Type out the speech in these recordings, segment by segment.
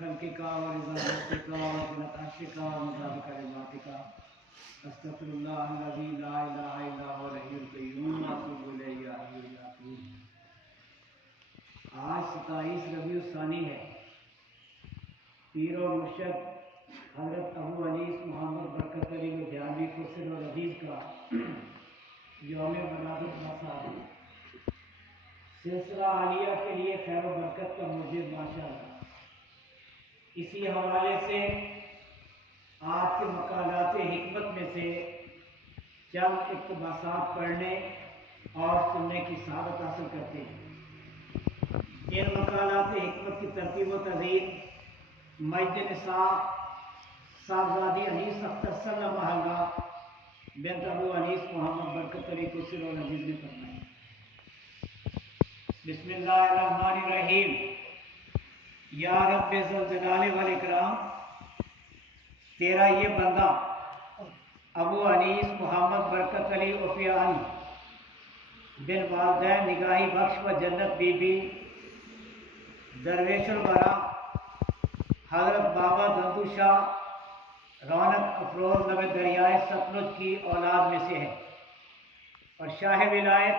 خلقك ورضا نفسك وزنة عرشك ومداد كلماتك استغفر الله الذي لا اله الا هو الحي القيوم واتوب الیہ یا حی یا قیوم۔ آج 27 ربیع الثانی ہے۔ پیر و مرشد حضرت ابو انیس محمد برکت علی لدھیانوی قدس العزیز کا یوم ولادت مساء سلسلہ عالیہ کے لیے خیر و برکت کا موجب ماشاءاللہ۔ اسی حوالے سے آج کے مقالات حکمت میں سے چند اقتباسات پڑھنے اور سننے کی سعادت حاصل کرتے ہیں۔ ان مقالات حکمت کی ترتیب و تحریر مجد نساء صاحبزادی انیس اختر صلی محلہ بنت ابو انیس محمد برکت علی قدس العزیز نے فرمایا۔ بسم اللہ الرحمن الرحیم۔ یا رب ذوالجلال والاکرام، تیرا یہ بندہ ابو انیس محمد برکت علی عفیانی بن والدین نگاہی بخش و جنت بی بی درویش الورا حضرت بابا دندو شاہ رونق افروز لب دریائے ستلج کی اولاد میں سے ہے اور شاہ ولایت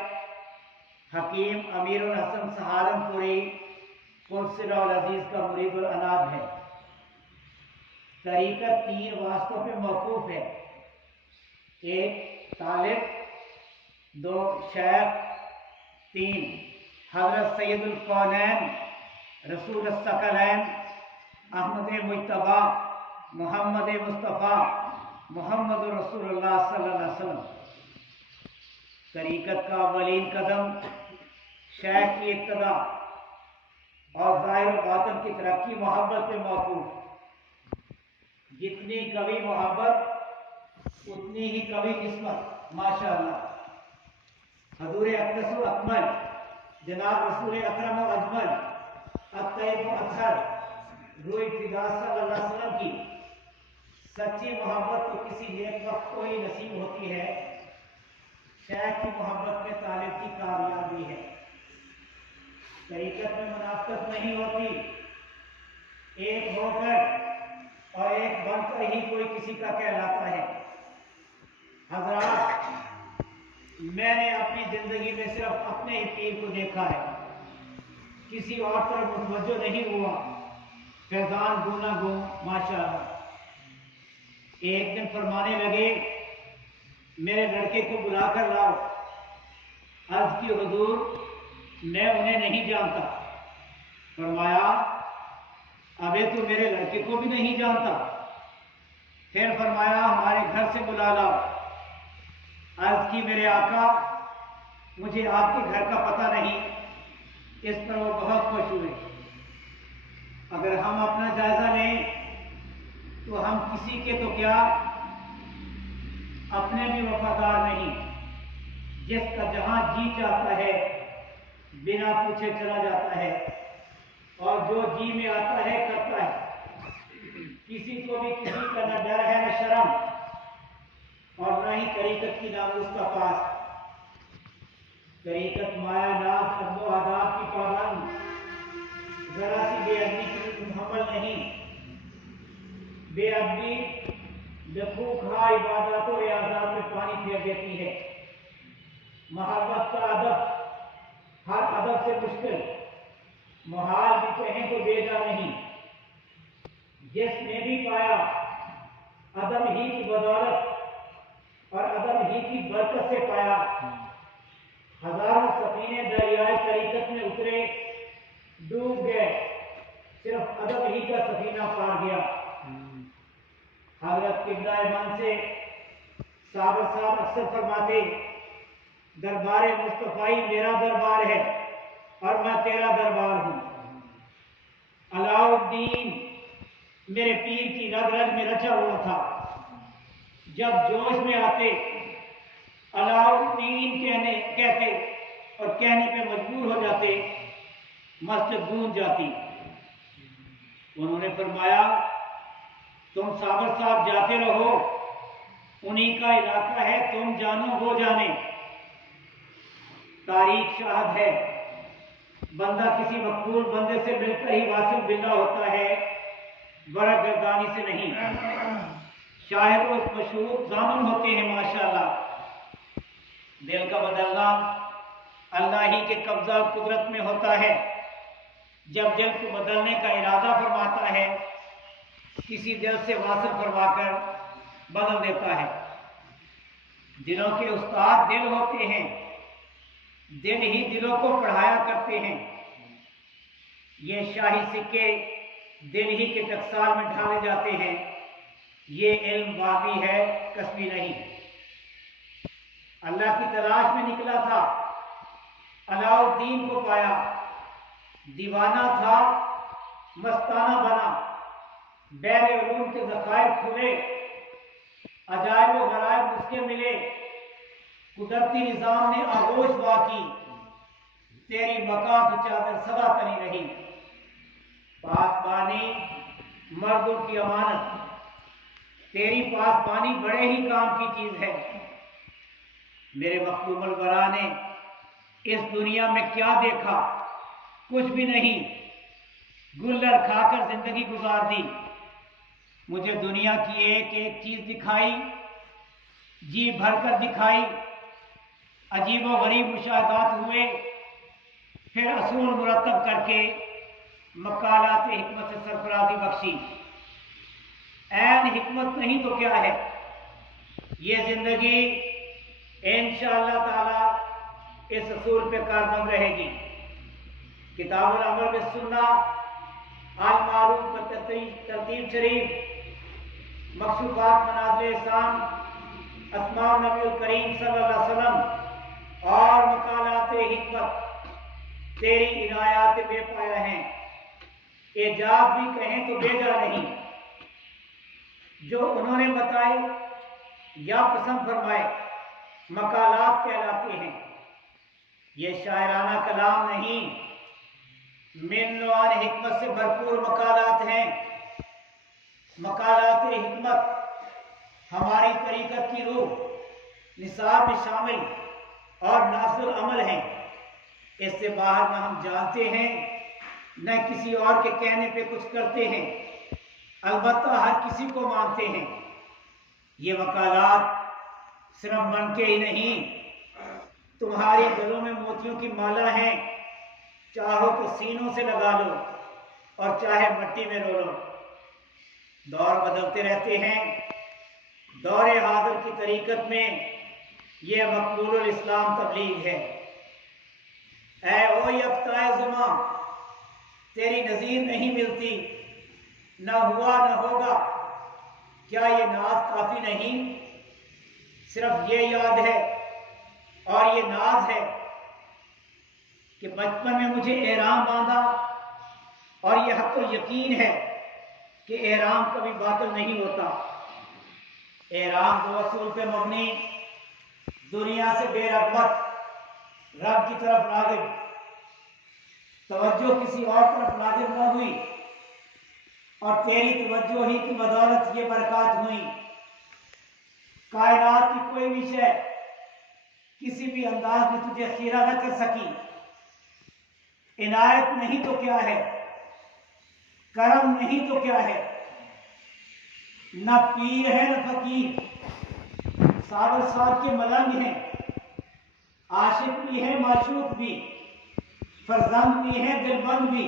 حکیم امیر الحسن سہارنپوری قدس العزیز کا مرید العناب ہے۔ طریقت 3 واسطوں پہ موقوف ہے: 1 طالب، 2 شیخ، 3 حضرت سید الکونین رسول الثقلین احمد مجتبی محمد مصطفیٰ محمد رسول اللہ صلی اللہ علیہ وسلم۔ طریقت کا اولین قدم شیخ کی ابتدا اور ظاہر و باطن کی ترقی محبت پہ موقوف۔ جتنی قوی محبت اتنی ہی قوی قسمت ماشاءاللہ۔ حضور اقدس و اکمل جناب رسول اکرم و اجمل الطیب و اطہر روح فدا صلی اللہ علیہ وسلم کی سچی محبت تو کسی نیک وقت کو ہی نصیب ہوتی ہے۔ شیخ کی محبت میں طالب کی کامیابی ہے۔ طریقت میں منافقت نہیں ہوتی، ایک ہو کر اور ایک بن کر ہی کوئی کسی کا کہلاتا ہے۔ حضرات، میں نے اپنی زندگی میں صرف اپنے ہی پیر کو دیکھا ہے، کسی اور طرف متوجہ نہیں ہوا۔ فیضان گونا گو ماشاءاللہ۔ ایک دن فرمانے لگے میرے لڑکے کو بلا کر لاؤ۔ عرض کی حضور میں انہیں نہیں جانتا۔ فرمایا ابے تو میرے لڑکے کو بھی نہیں جانتا؟ پھر فرمایا ہمارے گھر سے بلا لاؤ۔ عرض کی میرے آقا مجھے آپ کے گھر کا پتہ نہیں۔ اس پر وہ بہت خوش ہوئے۔ اگر ہم اپنا جائزہ لیں تو ہم کسی کے تو کیا اپنے بھی وفادار نہیں۔ جس کا جہاں جی چاہتا ہے بنا پوچھے چلا جاتا ہے اور جو جی میں آتا ہے کرتا ہے۔ کسی کو بھی کسی کا نہ ڈر ہے نہ شرم اور نہ ہی طریقت کی ناموس کا پاس۔ طریقت مایا ناز ادب و آداب کی پابند، ذرا سی بے ادبی کی محمل نہیں۔ بے ادبی لکھو کھا عبادات و ریاضات میں پانی پھیر دیتی ہے۔ محبت کا ادب ہر ادب سے مشکل، محال بھی کہیں تو بیجا نہیں۔ جس نے بھی پایا ادب ہی کی بدولت اور ادب ہی کی برکت سے پایا۔ ہزاروں سفینے دریائے طریقت میں اترے ڈوب گئے، صرف ادب ہی کا سفینہ پار گیا۔ حضرت قبلہ ایمان سے صابر صاحب اکثر فرماتے دربار مصطفی میرا دربار ہے اور میں تیرا دربار ہوں۔ علاء الدین میرے پیر کی رگ رگ میں رچا ہوا تھا۔ جب جوش میں آتے علاء الدین کہتے اور کہنے پہ مجبور ہو جاتے، مسجد گونج جاتی۔ انہوں نے فرمایا تم صابر صاحب جاتے رہو، انہی کا علاقہ ہے، تم جانو وہ جانے۔ تاریخ شاہد ہے، بندہ کسی مقبول بندے سے مل کر ہی واصل باللہ ہوتا ہے बड़ा गर्दानी से नहीं। शायर और मशहूर जामुन होते हैं माशाल्लाह। दिल का बदलना अल्लाह ही के कब्जा कुदरत में होता है। जब दिल को बदलने का इरादा फरमाता है, किसी दिल से वासिल फरमाकर बदल देता है। दिलों के उस्ताद दिल होते हैं, दिल ही दिलों को पढ़ाया करते हैं। ये शाही सिक्के दिल ही के टकसाल में ढाले जाते हैं। ये इल्म वाक़ई है, कसबी नहीं। अल्लाह की तलाश में निकला था, अलाउद्दीन को पाया। दीवाना था, मस्ताना बना। बैर उलूम के ज़खायर खुले, अजायब व गरायब उसके मिले। कुदरती निज़ाम ने आगोश वाकी, तेरी बका की चादर सदा तनी रही। पासबानी मर्दों की अमानत, तेरी पासबानी बड़े ही काम की चीज है। मेरे मखदूमुल वरा ने इस दुनिया में क्या देखा? कुछ भी नहीं। गुल्लर खाकर जिंदगी गुजार दी। मुझे दुनिया की एक एक चीज दिखाई, जी भरकर दिखाई। अजीबो गरीब मुशाहदात हुए, फिर असूल मुरतब करके मकालात हिकमत से सरफराजी बख्शी। ऐन हिकमत नहीं तो क्या है? ये जिंदगी इंशाअल्लाह ताला इस असूल पे कारबंद रहेगी। किताबुल अमल बिस सुन्नाह, अल मारूफ व तरतीब शरीफ, मकसूफात मनाज़िल एहसान, अस्मा नबी करीम सल्लल्लाहु अलैहि वसल्लम और मकालात हिकमत तेरी इनायात बेपाया हैं। एजाज भी कहें तो बेजा नहीं। जो उन्होंने बताए या पसंद फरमाए मकालात कहलाते हैं। ये शायराना कलाम नहीं, मिन्नवान हिकमत से भरपूर मकालात हैं। मकालात हिकमत हमारी तरीक़त की रूह, निसाब में शामिल और नाज़िल अमल हैं। इससे बाहर न हम जानते हैं, न किसी और के कहने पे कुछ करते हैं। अलबत्ता हर किसी को मानते हैं। ये वकालात सिर्फ मन के ही नहीं, तुम्हारी गलों में मोतियों की माला है। चाहो तो सीनों से लगा लो और चाहे मट्टी में रो लो। दौर बदलते रहते हैं। दौरे हाज़िर की तरीक़त में ये मकबूलुल इस्लाम तबलीग है। ऐ ओ यफ्ताए ज़ुमा, तेरी नज़ीर नहीं मिलती, न हुआ न होगा। क्या ये नाज काफ़ी नहीं? सिर्फ ये याद है और ये नाज है कि बचपन में मुझे एहराम बांधा, और ये हक़्क़ुल यकीन है कि एहराम कभी बातिल नहीं होता। एहराम दो असूल पे मबनी, दुनिया से बेरग़बत, रब की तरफ राग़िब। तवज्जो किसी और तरफ राग़िब न हुई और तेरी तवज्जो ही की बदौलत ये बरक़ात हुई। कायनात की कोई भी शय किसी भी अंदाज में तुझे खीरा न कर सकी। इनायत नहीं तो क्या है, करम नहीं तो क्या है। न पीर है न फकीर, साबर साहब के मलंग हैं। आशिक भी है, माशूक भी, फरजंद भी है, दिलबंद भी,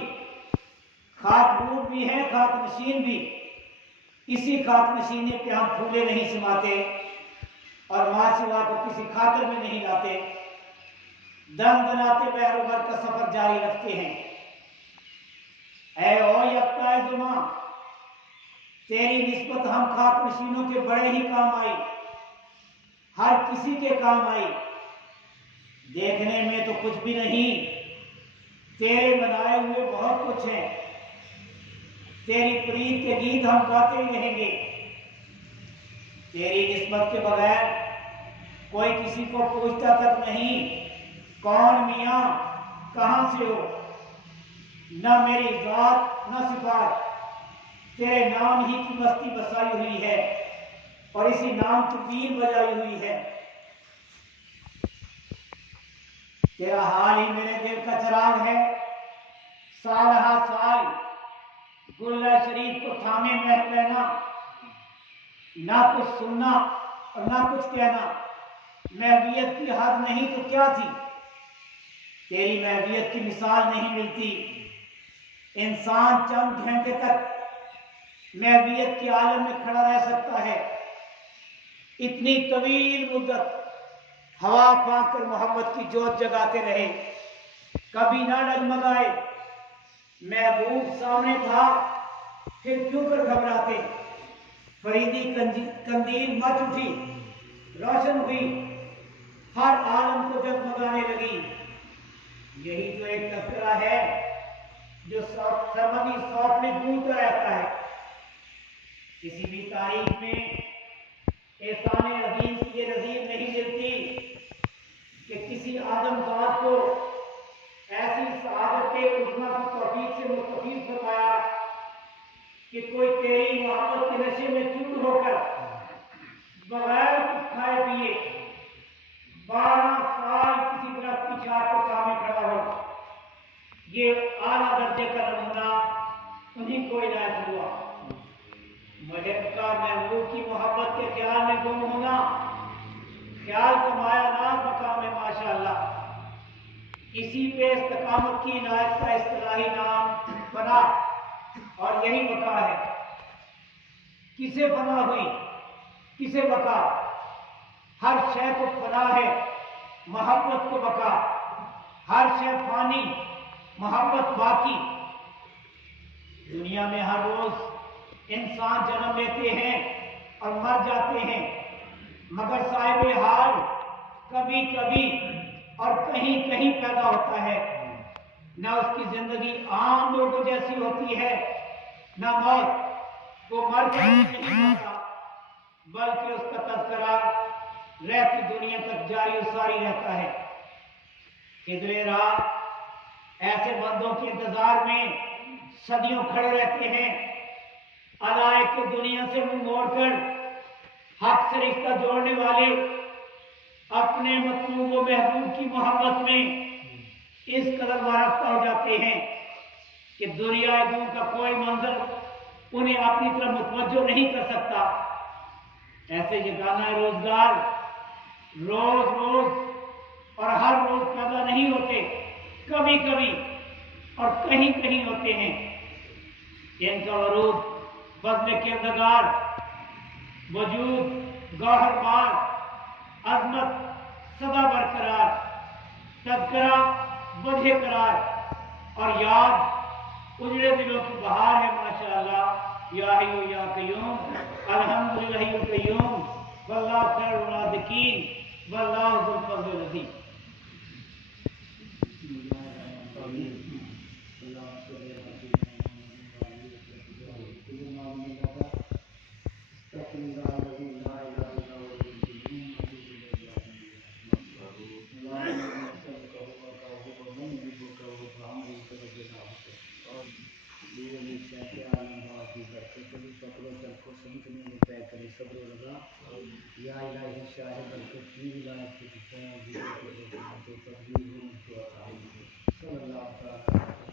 खाकरूब भी है, खाक नशीन भी। इसी खाक नशीने पे हम फूले नहीं समाते और माँ सिवा को किसी खातर में नहीं लाते। दम दनाते बहरो भर का सफर जारी रखते हैं। ऐ ओ यफ्ताए जुमा, तेरी निस्बत हम खाक नशीनों के बड़े ही काम आई, हर किसी के काम आई। देखने में तो कुछ भी नहीं, तेरे बनाए हुए बहुत कुछ है। तेरी प्रीत के गीत हम गाते ही रहेंगे। तेरी निस्बत के बगैर कोई किसी को पूछता तक नहीं, कौन मियाँ, कहाँ से हो। न मेरी जात न सिफात, तेरे नाम ही की बस्ती बसाई हुई है और इसी नाम की बीन बजाई हुई है। तेरा हाल ही मेरे दिल का चिराग है। साल हा साल कुल्ला शरीफ को थामे महल रहना, ना कुछ सुनना और ना कुछ कहना। महवियत की हद नहीं तो क्या थी, तेरी महवियत की मिसाल नहीं मिलती। इंसान चंद घंटे तक महवियत के आलम में खड़ा रह सकता है, इतनी तवील मुद्दत हवा फांक कर मोहब्बत की जोत जगाते रहे, कभी ना डगमगाए। महबूब सामने था, फिर क्यों कर घबराते। फरीदी कंदील मच उठी, रोशन हुई, हर आलम को जगमगाने लगी। यही तो एक तस्करा है जो सरमदी सौट में गूंजता रहता है। किसी भी तारीख में एहसान अजीम की ये नज़ीर नहीं मिलती कि किसी आदमजात को ऐसी सआदत उज़्मा की तौफीक से मुस्तफीद फरमाया कि कोई तेरी मोहब्बत के नशे में चूर होकर बगैर कुछ खाए पिए 12 साल किसी तरह की छाप को काम में खड़ा हो। ये आला दर्जे का नमूना उन्हीं को इनायत हुआ। महबूब महबूब की मोहब्बत के ख्याल में गुम होना, ख्याल कमाया नाज मकाम है माशाअल्लाह। इसी पे इस्तकामत की इनायत का इस्तिलाही नाम फना और यही बका है। किसे फना हुई, किसे बका? हर शय को फना है, मोहब्बत को बका। हर शय फानी, मोहब्बत बाकी। दुनिया में हर रोज इंसान जन्म लेते हैं और मर जाते हैं, मगर साहिब हाल कभी कभी और कहीं कहीं पैदा होता है। न उसकी जिंदगी आम लोगों जैसी होती है, न मौत को मर कर नहीं होता, बल्कि उसका तज़किरा रहती दुनिया तक जारी उसारी रहता है। खिज़रे राह ऐसे बंदों के इंतजार में सदियों खड़े रहते हैं, अलाए के दुनिया से मुंह मोड़कर हक से रिश्ता जोड़ने वाले अपने मतलूब व महबूब की मोहब्बत में इस कदर वारफ्ता हो जाते हैं कि दुनिया दूर का कोई मंजर उन्हें अपनी तरफ मुतवज्जो नहीं कर सकता। ऐसे यगाना रोजगार रोज रोज और हर रोज पैदा नहीं होते, कभी कभी और कहीं कहीं होते हैं। इनका वरूद बज़्म किरदगार, वजूद गौहरबार, अजमत सदा बरकरार, तज़किरा बधे करार और याद उजड़े दिलों की बहार है माशाअल्लाह। या हय्यु या क़य्यूम, अल्हम्दुलिल्लाहि क़य्यूम, वल्लाहु खैरुर राज़िकीन, वल्लाहु ज़ुल फ़ज़्लिल अज़ीम। या इलाही शाहिद की विलायत की सल्लल्लाहु अलैहि वसल्लम।